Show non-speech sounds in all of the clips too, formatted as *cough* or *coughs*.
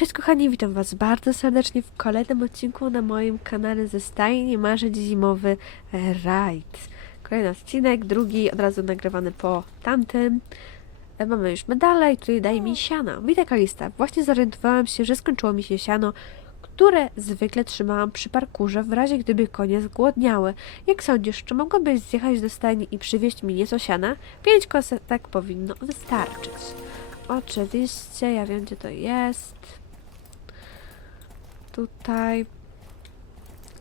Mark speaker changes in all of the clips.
Speaker 1: Cześć kochani, witam was bardzo serdecznie w kolejnym odcinku na moim kanale ze stajni marzeń zimowy rajd. Kolejny odcinek, drugi od razu nagrywany po tamtym. E, Mamy już medale i tutaj daje mi siano. Witaj Kalista, właśnie zorientowałam się, że skończyło mi się siano, które zwykle trzymałam przy parkurze w razie gdyby konie zgłodniały. Jak sądzisz, czy mogłabyś zjechać do stajni i przywieźć mi nieco siana? Pięć kosetek powinno wystarczyć. Oczywiście, ja wiem gdzie to jest. Tutaj.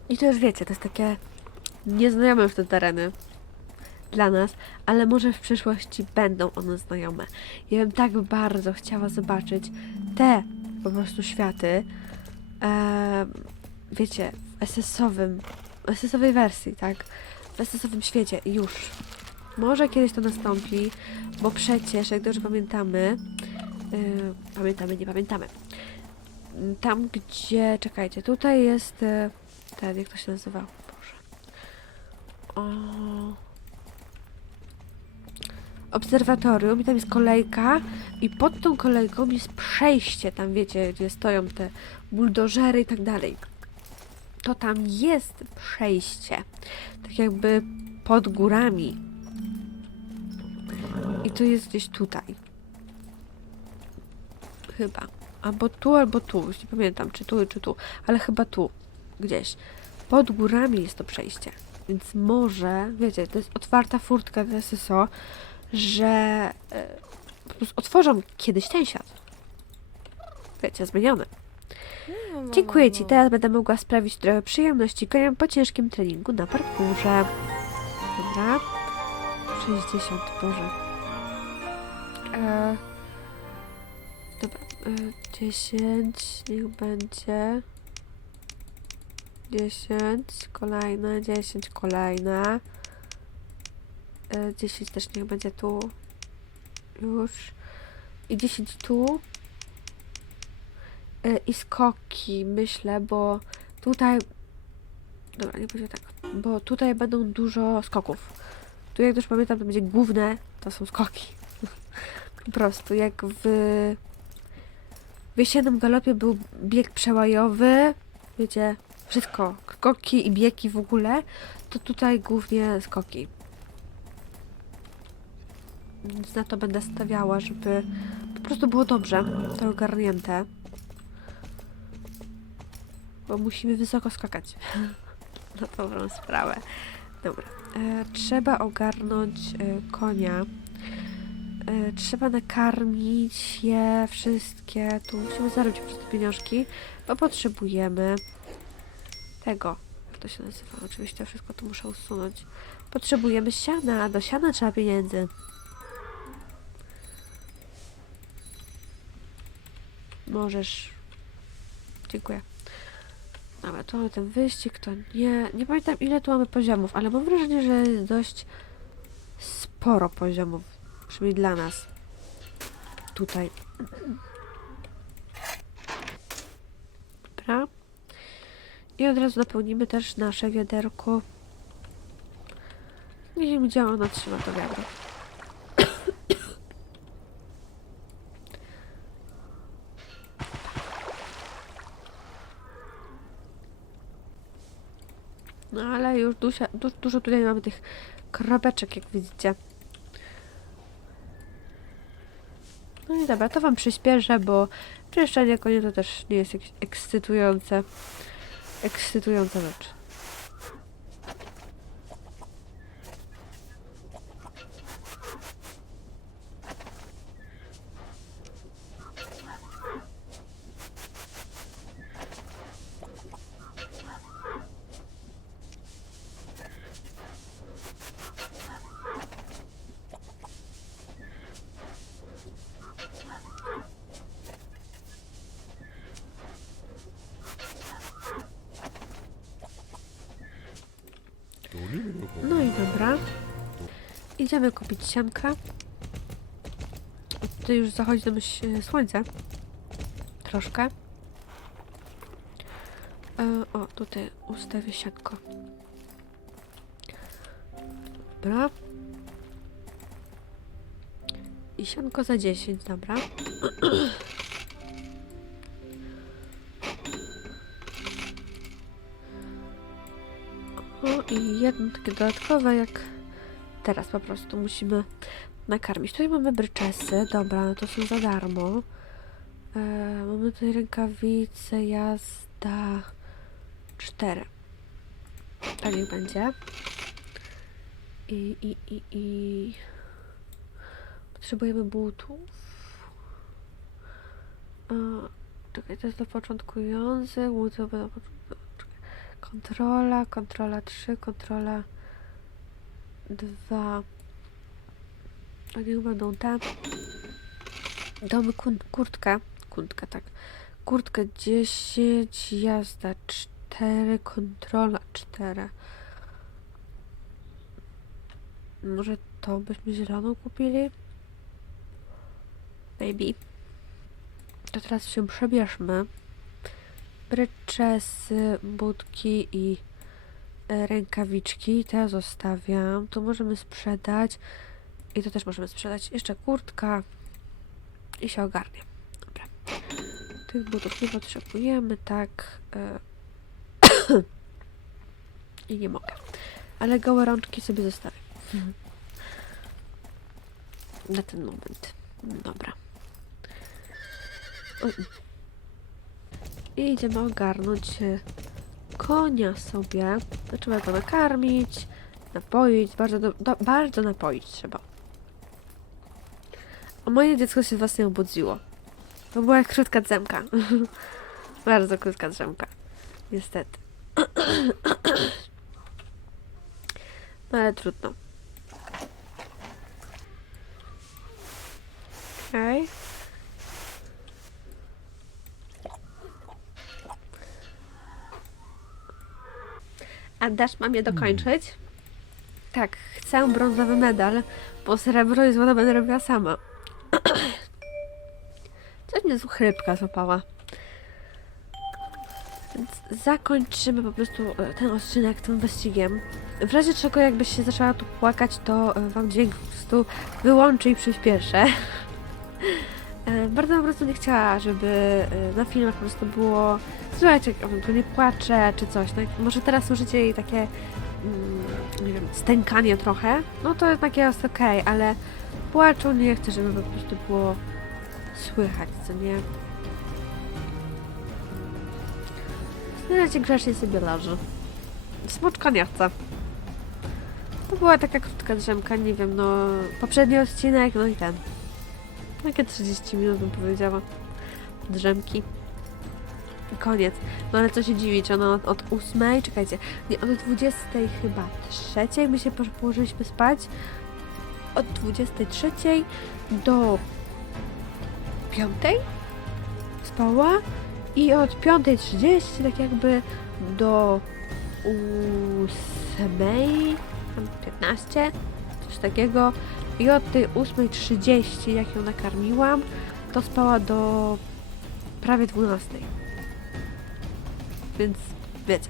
Speaker 1: I to już wiecie, to jest takie nieznajome już te tereny dla nas, ale może w przyszłości będą one znajome. Ja bym tak bardzo chciała zobaczyć te po prostu światy, em, wiecie, w SS-owym, SS-owej wersji, tak? W SS-owym świecie już. Może kiedyś to nastąpi, bo przecież, jak dobrze pamiętamy, yy, pamiętamy, nie pamiętamy. Tam, gdzie, czekajcie, tutaj jest e, ten, jak to się nazywa? Boże. O... Obserwatorium i tam jest kolejka i pod tą kolejką jest przejście, tam wiecie, gdzie stoją te buldożery i tak dalej. To tam jest przejście, tak jakby pod górami. I to jest gdzieś tutaj. Chyba. Albo tu, albo tu. Już nie pamiętam, czy tu, czy tu. Ale chyba tu. Gdzieś. Pod górami jest to przejście. Więc może, wiecie, to jest otwarta furtka dla SSO, że e, po prostu otworzą kiedyś ten świat. Wiecie, zmieniony. Dziękuję Ci. Teraz będę mogła sprawić trochę przyjemności koniom po ciężkim treningu na parkurze. Dobra. 60, Boże. E, dobra. E, 10, niech będzie. 10, kolejna, 10, kolejna. E, 10 też niech będzie tu. Już. I 10 tu. E, I skoki, myślę, bo tutaj. Dobra, nie będzie tak. Bo tutaj będą dużo skoków. Tu, jak już pamiętam, to będzie główne, to są skoki. *laughs* po prostu, jak w. W jesiennym galopie był bieg przełajowy, wiecie, wszystko, skoki i biegi w ogóle, to tutaj głównie skoki. Więc na to będę stawiała, żeby po prostu było dobrze, to ogarnięte. Bo musimy wysoko skakać. *laughs* Na dobrą sprawę. Dobra. E, trzeba ogarnąć e, konia. E, trzeba nakarmić je wszystkie. Tu musimy zarobić po prostu pieniążki, bo potrzebujemy tego. Jak to się nazywa? Oczywiście wszystko tu muszę usunąć. Potrzebujemy siana, a do siana trzeba pieniędzy. Możesz. Dziękuję. Dobra, to mamy ten wyścig, to nie. Nie pamiętam ile tu mamy poziomów, ale mam wrażenie, że jest dość sporo poziomów. Przynajmniej dla nas. Tutaj. Dobra. I od razu napełnimy też nasze wiaderko. Nie wiem, gdzie ona trzyma to wiadro. No ale już dużo, du, dużo tutaj mamy tych kropeczek, jak widzicie. No i dobra, to wam przyspieszę, bo czyszczenie konia to też nie jest ekscytujące. Ekscytująca rzecz. No i dobra. Idziemy kupić sianka. Tutaj już zachodzi nam słońce. Troszkę. E, o, tutaj ustawię sianko. Dobra. I sianko za 10, dobra. *clears throat* i jedno takie dodatkowe, jak teraz po prostu musimy nakarmić. Tutaj mamy bryczesy, dobra, no to są za darmo. E, mamy tutaj rękawice, jazda, cztery. Tak niech będzie. I, i, i, i... Potrzebujemy butów. A, czekaj, to jest do początkujących. Buty do początkujących. Kontrola, kontrola 3, kontrola 2. To niech będą te. Damy kurtkę. Kurtkę, tak. Kurtkę 10, jazda 4, kontrola 4. Może to byśmy zieloną kupili? Maybe. To teraz się przebierzmy. Bryczesy, budki i e, rękawiczki. Te zostawiam. To możemy sprzedać. I to też możemy sprzedać. Jeszcze kurtka. I się ogarnie. Dobra. Tych butów nie potrzebujemy, tak. E, *coughs* I nie mogę. Ale gołe rączki sobie zostawię. Na ten moment. Dobra. Oj. I idziemy ogarnąć e, konia sobie. Trzeba go nakarmić, napoić, bardzo, do, do, bardzo napoić trzeba. A moje dziecko się właśnie obudziło. To była krótka drzemka. *laughs* bardzo krótka drzemka. Niestety. *clears throat* no ale trudno. Okej. A dasz mamie dokończyć? Tak, chcę brązowy medal, bo srebro i złoto będę robiła sama. *clears throat* Coś mnie chrypka złapała. Więc zakończymy po prostu e, ten odcinek tym wyścigiem. W razie czego jakbyś się zaczęła tu płakać, to e, wam dźwięk po prostu wyłączy i przyspieszę. *laughs* Bardzo po prostu nie chciała, żeby e, na filmach po prostu było jak ewentualnie płacze czy coś. No, może teraz słyszycie jej takie, mm, nie wiem, stękanie trochę. No to jednak jest okej, ale płaczą nie chcę, żeby po prostu było słychać, co nie? Na razie grzecznie sobie leży. Smoczka nie chce. To była taka krótka drzemka, nie wiem, no poprzedni odcinek, no i ten. Takie 30 minut bym powiedziała. Drzemki. I koniec. No ale co się dziwić, ona od, od 8, czekajcie, nie, od 20 chyba trzeciej my się położyliśmy spać. Od 23 do 5 spała i od 5.30 tak jakby do 8, tam 15, coś takiego. I od tej 8.30, jak ją nakarmiłam, to spała do prawie 12. Więc wiecie,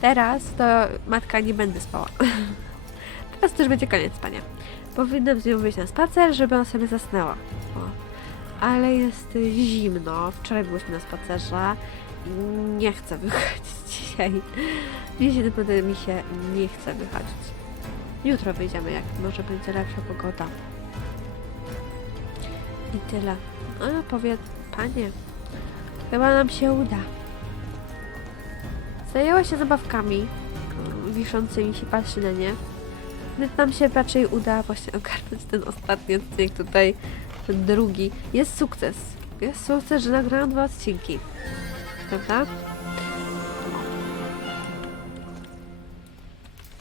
Speaker 1: teraz to matka nie będę spała. *laughs* teraz też będzie koniec spania. Powinnam z nią wyjść na spacer, żeby ona sobie zasnęła. O. Ale jest zimno. Wczoraj byliśmy na spacerze. Nie chcę wychodzić *laughs* dzisiaj. Dzisiaj naprawdę mi się nie chce wychodzić. Jutro wyjdziemy, jak może będzie lepsza pogoda. I tyle. A powiedz, panie, chyba nam się uda. Zajęła się zabawkami mm, wiszącymi się, patrzy na nie. Więc nam się raczej uda właśnie ogarnąć ten ostatni odcinek tutaj, ten drugi. Jest sukces. Jest sukces, że nagrałam dwa odcinki. Prawda?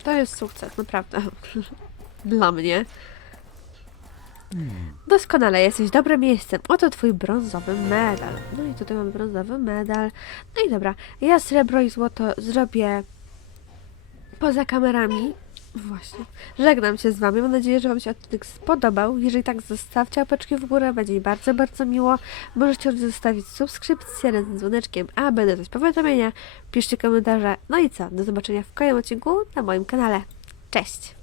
Speaker 1: To jest sukces, naprawdę. *laughs* Dla mnie. Doskonale, jesteś dobrym miejscem. Oto twój brązowy medal. No i tutaj mamy brązowy medal. No i dobra, ja srebro i złoto zrobię poza kamerami. Właśnie. Żegnam się z wami. Mam nadzieję, że wam się odcinek spodobał. Jeżeli tak, zostawcie łapeczki w górę. Będzie mi bardzo, bardzo miło. Możecie zostawić subskrypcję razem z dzwoneczkiem, a będę dać powiadomienia. Piszcie komentarze. No i co? Do zobaczenia w kolejnym odcinku na moim kanale. Cześć!